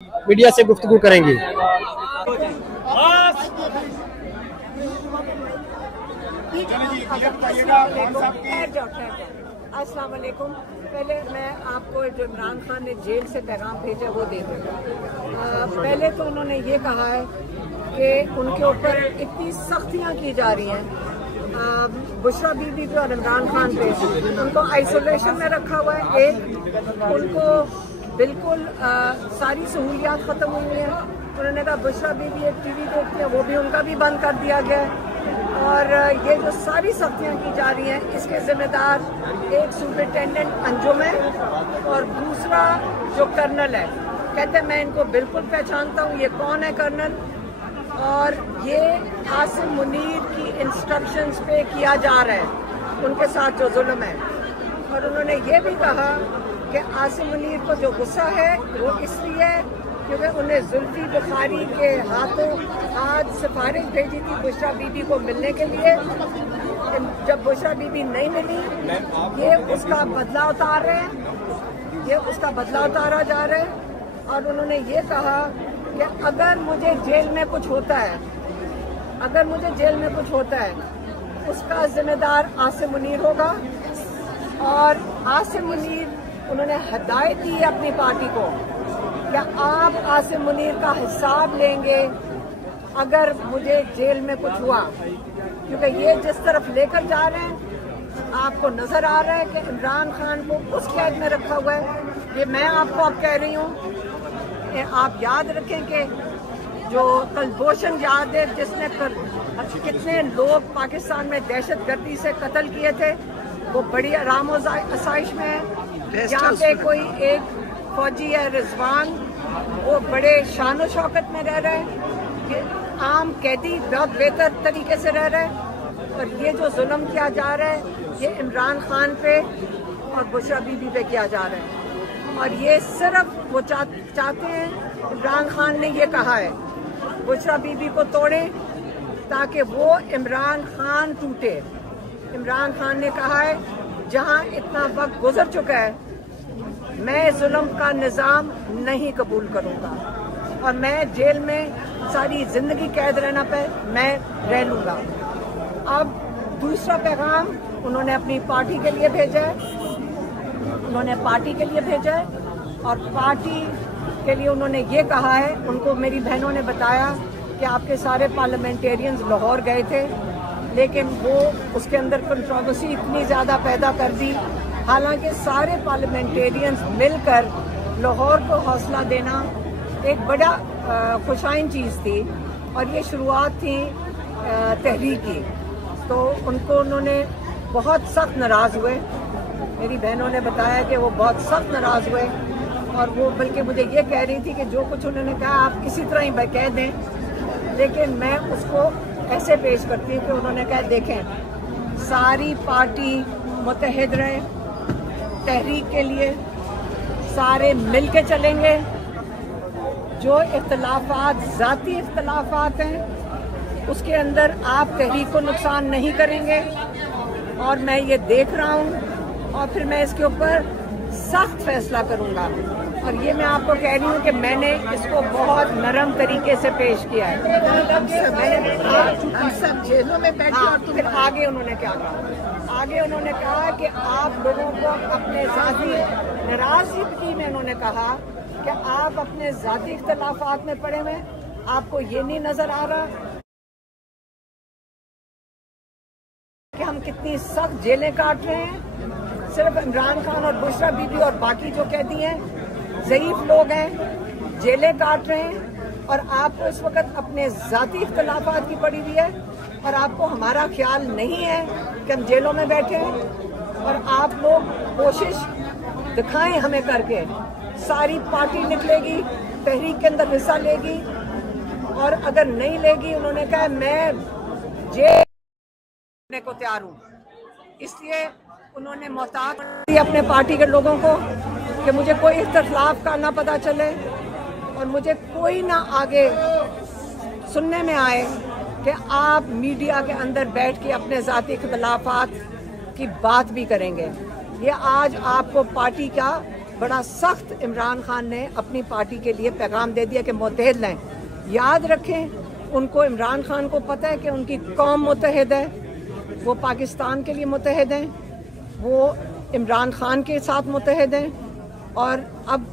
Media से गुफ्तगू करेंगी। अस्सलाम वालेकुम। पहले मैं आपको जो इमरान खान ने जेल से पैगाम भेजा वो दे दूँ। पहले तो उन्होंने ये कहा है कि उनके ऊपर इतनी सख्तियाँ की जा रही हैं, बुशरा बीबी पे और इमरान खान पे। उनको आइसोलेशन में रखा हुआ है, एक उनको बिल्कुल सारी सहूलियात ख़त्म हुई हैं। उन्होंने कहा बुशरा बीबी एक टीवी देखती है, वो भी उनका भी बंद कर दिया गया है। और ये जो सारी सख्तियाँ की जा रही हैं, इसके जिम्मेदार एक सुपरिटेंडेंट अंजुम है और दूसरा जो कर्नल है। कहते हैं मैं इनको बिल्कुल पहचानता हूँ, ये कौन है कर्नल, और ये आसिम मुनीर की इंस्ट्रक्शंस पे किया जा रहा है उनके साथ जो जुल्म है। और उन्होंने ये भी कहा कि आसिम मुनीर को जो गुस्सा है वो इसलिए क्योंकि उन्हें जुल्फी बुखारी के हाथों आज सिफारिश भेजी थी बुशरा बीबी को मिलने के लिए। जब बुशरा बीबी नहीं मिली, ये उसका बदला उतार रहे हैं, ये उसका बदला उतारा जा रहा है। और उन्होंने ये कहा कि अगर मुझे जेल में कुछ होता है, अगर मुझे जेल में कुछ होता है, उसका जिम्मेदार आसिम मुनीर होगा। और आसिम मुनीर उन्होंने हिदायत दी है अपनी पार्टी को कि आप आसिम मुनीर का हिसाब लेंगे अगर मुझे जेल में कुछ हुआ, क्योंकि ये जिस तरफ लेकर जा रहे हैं आपको नजर आ रहा है कि इमरान खान को उस कैद में रखा हुआ है। ये मैं आपको अब कह रही हूँ, आप याद रखें कि जो कुलभूषण जाधव जिसने कितने लोग पाकिस्तान में दहशतगर्दी से कत्ल किए थे, वो बड़ी आराम आसाइश में है। यहाँ पे कोई एक फौजी है रिजवान, वो बड़े शान और शौकत में रह रहे हैं। ये आम कैदी बहुत बेहतर तरीके से रह रहे हैं। और ये जो जुल्म किया जा रहा है ये इमरान खान पे और बुशरा बीबी पे किया जा रहा है। और ये सिर्फ वो चाहते हैं, इमरान खान ने ये कहा है बुशरा बीबी को तोड़ें ताकि वो इमरान खान टूटे। इमरान खान ने कहा है जहां इतना वक्त गुजर चुका है, मैं जुल्म का निज़ाम नहीं कबूल करूंगा और मैं जेल में सारी जिंदगी कैद रहना पे मैं रह लूंगा। अब दूसरा पैगाम उन्होंने अपनी पार्टी के लिए भेजा है, उन्होंने पार्टी के लिए भेजा है। और पार्टी के लिए उन्होंने ये कहा है, उनको मेरी बहनों ने बताया कि आपके सारे पार्लियामेंटेरियंस लाहौर गए थे, लेकिन वो उसके अंदर कंट्रोवर्सी इतनी ज़्यादा पैदा कर दी। हालांकि सारे पार्लियामेंटेरियंस मिलकर लाहौर को हौसला देना एक बड़ा खुशाइन चीज़ थी और ये शुरुआत थी तहरीक की। तो उन्होंने बहुत सख्त नाराज़ हुए। मेरी बहनों ने बताया कि वो बहुत सख्त नाराज़ हुए और वो बल्कि मुझे ये कह रही थी कि जो कुछ उन्होंने कहा आप किसी तरह ही कह दें, लेकिन मैं उसको ऐसे पेश करती हूँ कि उन्होंने कहा देखें सारी पार्टी मुत्तहिद रहे, तहरीक के लिए सारे मिल के चलेंगे। जो इख्तलाफात ज़ाती इख्तलाफात हैं उसके अंदर आप तहरीक को नुकसान नहीं करेंगे। और मैं ये देख रहा हूँ और फिर मैं इसके ऊपर सख्त फैसला करूँगा। और ये मैं आपको कह रही हूँ कि मैंने इसको बहुत नरम तरीके से पेश किया है। हम सब जेलों में बैठे और फिर आगे उन्होंने क्या कहा, आगे उन्होंने कहा कि आप लोगों को अपने ज़ाती नाराज़गी में उन्होंने कहा कि आप अपने ज़ाती इख्तलाफात में पड़े हुए, आपको ये नहीं नजर आ रहा कि हम कितनी सख्त जेलें काट रहे हैं। सिर्फ इमरान खान और बुशरा बीबी और बाकी जो कैदी हैं ज़ईफ लोग हैं, जेलें काट रहे हैं और आपको इस वक्त अपने ज़ाती इख्तलाफात की पड़ी हुई है और आपको हमारा ख्याल नहीं है कि हम जेलों में बैठे हैं। और आप लोग कोशिश दिखाएं हमें करके, सारी पार्टी निकलेगी, तहरीक के अंदर हिस्सा लेगी और अगर नहीं लेगी उन्होंने कहा मैं जेल को तैयार हूँ। इसलिए उन्होंने मोहतात अपने पार्टी के लोगों को कि मुझे कोई इख्तलाफ का ना पता चले और मुझे कोई ना आगे सुनने में आए कि आप मीडिया के अंदर बैठ के अपने ज़ाती इख्तलाफात की बात भी करेंगे। ये आज आपको पार्टी का बड़ा सख्त इमरान खान ने अपनी पार्टी के लिए पैगाम दे दिया कि मुत्तहिद लें। याद रखें, उनको इमरान खान को पता है कि उनकी कौम मुत्तहिद है, वो पाकिस्तान के लिए मुत्तहिद हैं, वो इमरान खान के साथ मुत्तहिद हैं, और अब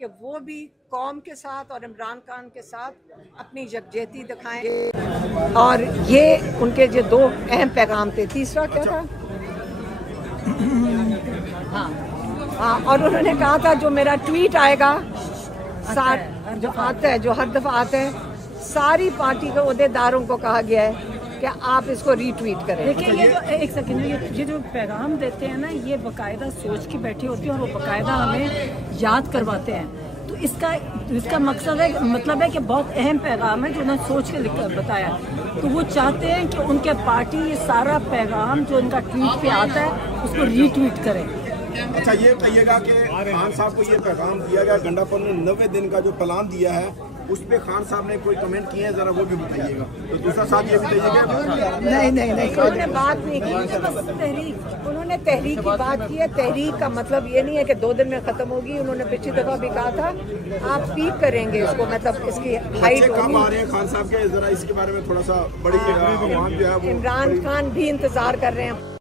कि वो भी कौम के साथ और इमरान खान के साथ अपनी यकजहती दिखाएं। और ये उनके जो दो अहम पैगाम थे। तीसरा क्या था? हाँ, और उन्होंने कहा था जो मेरा ट्वीट आएगा जो आता है, जो हर दफ़ा आता है, सारी पार्टी के अहदेदारों को कहा गया है कि आप इसको रीट्वीट करें। देखिए, ये जो एक सेकंड, ये जो पैगाम देते हैं ना, ये बाकायदा सोच के बैठे होते हैं और वो बाकायदा हमें याद करवाते हैं। तो इसका मकसद है, मतलब है कि बहुत अहम पैगाम है जो उन्होंने सोच के बताया। तो वो चाहते हैं कि उनके पार्टी ये सारा पैगाम जो उनका ट्वीट पे आता है उसको रीट्वीट करें। अच्छा, ये कहिएगा कि खान साहब को ये पैगाम दिया गया, गंडापुर ने 90 दिन का जो प्लान दिया है उस पे खान साहब ने कोई कमेंट किए हैं, जरा वो भी बताइएगा। तो दूसरा साथ ये बताइएगा। नहीं, उन्होंने बात नहीं की, उन्होंने तहरीक की बात की है। तहरीक का मतलब ये नहीं है कि 2 दिन में खत्म होगी। उन्होंने पिछली दफा भी कहा था आप पीक करेंगे इसको, मतलब इसकी हाइट कम आ रहे हैं खान साहब के, जरा इसके बारे में थोड़ा सा बड़ी आवाम जो है। इमरान खान भी इंतजार कर रहे हैं।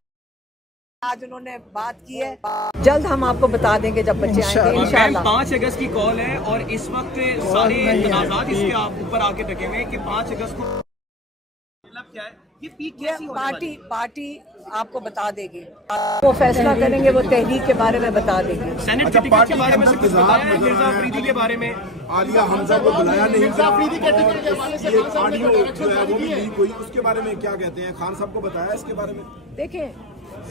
आज उन्होंने बात की है, जल्द हम आपको बता देंगे जब बच्चे आएंगे इंशाल्लाह। 5 अगस्त की कॉल है और इस वक्त सारे तनाज़ात इसके ऊपर आके टके हुए कि 5 अगस्त को मतलब क्या है, ये पीक कैसी पार्टी आपको बता देगी। वो फैसला करेंगे, वो तहरीक के बारे में बता देगी। सेनेट के टिकट के बारे में सब कुछ बताया है, मिर्जा अफरीदी के बारे में। आलिया हमजा को बुलाया नहीं, मिर्जा अफरीदी के टिकट के हवाले से ऑडियो जो है वो भी लीक हुई, उसके बारे में क्या कहते हैं? खान साहब को बताया इसके बारे में? देखिए,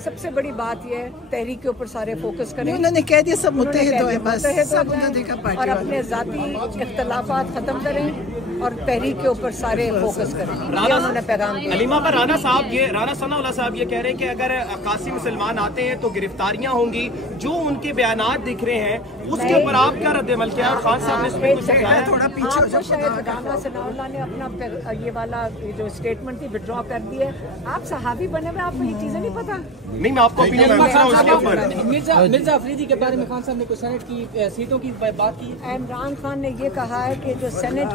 सबसे बड़ी बात यह है तहरीक के ऊपर सारे फोकस करें। उन्होंने कह दिया सब मुत्तहिद हो, बस सब और अपने जाती इख्तलाफात खत्म करें और तहरीक के ऊपर सारे फोकस करें। उन्होंने पैगाम दिया। अलीमा पर राना सनाउल्लाह साहब ये कह रहे हैं कि अगर अक्कासी मुसलमान आते हैं तो गिरफ्तारियां होंगी। जो उनके बयानात दिख रहे हैं उसके ऊपर आप क्या रद्द-ए-अमल किया? खान साहब ने इसमें कुछ कहा है? थोड़ा पीछे आपको शायद राना सनाउल्लाह ने अपना ये वाला जो स्टेटमेंट थी विड्रॉ कर दी है। आप सहाबी बने हुए, आपको ये चीजें नहीं पता? नहीं, मैं आपको ओपिनियन पूछ रहा हूँ इसके ऊपर। मिर्जा अफरीदी के बारे में खान साहब ने कुछ सेनेट की सीटों की बात की। इमरान खान ने ये कहा है कि जो सेनेट